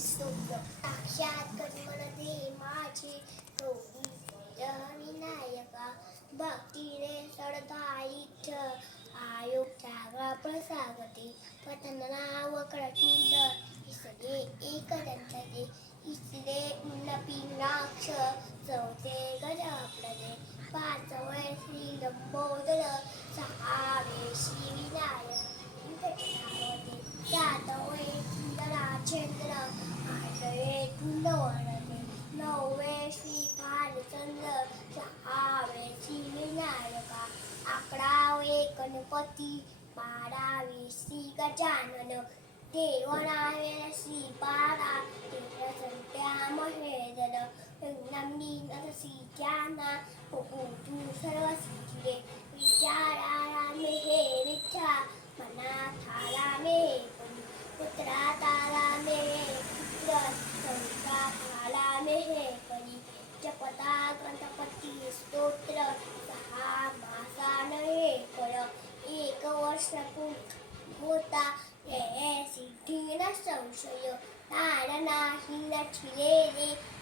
स्तोत्र साक्षात कर्मणते माझे विनायका भक्तीने सडताईच आयोग त्यागा प्रसागते पतननाव कडकिंड इसले एक दंतले इसले उन्नपिनाक्ष चौथे गजाप्रदे पाचवे श्री लंबोदर सहावे श्री विनायक. अकरावे गणपती बारावे श्री गजानन. देवनावे श्री बारा संत्या महेदन नमनी नरसिंहाना तू सर्व सिद्धिले विचाराला मे हे विठ्ठा मना आला मे पुत्रा पुत्रात मे पुत्र संता आला मे हे कोणी जपता puta que es y tiene sol, soy yo, para nada, y la chile de.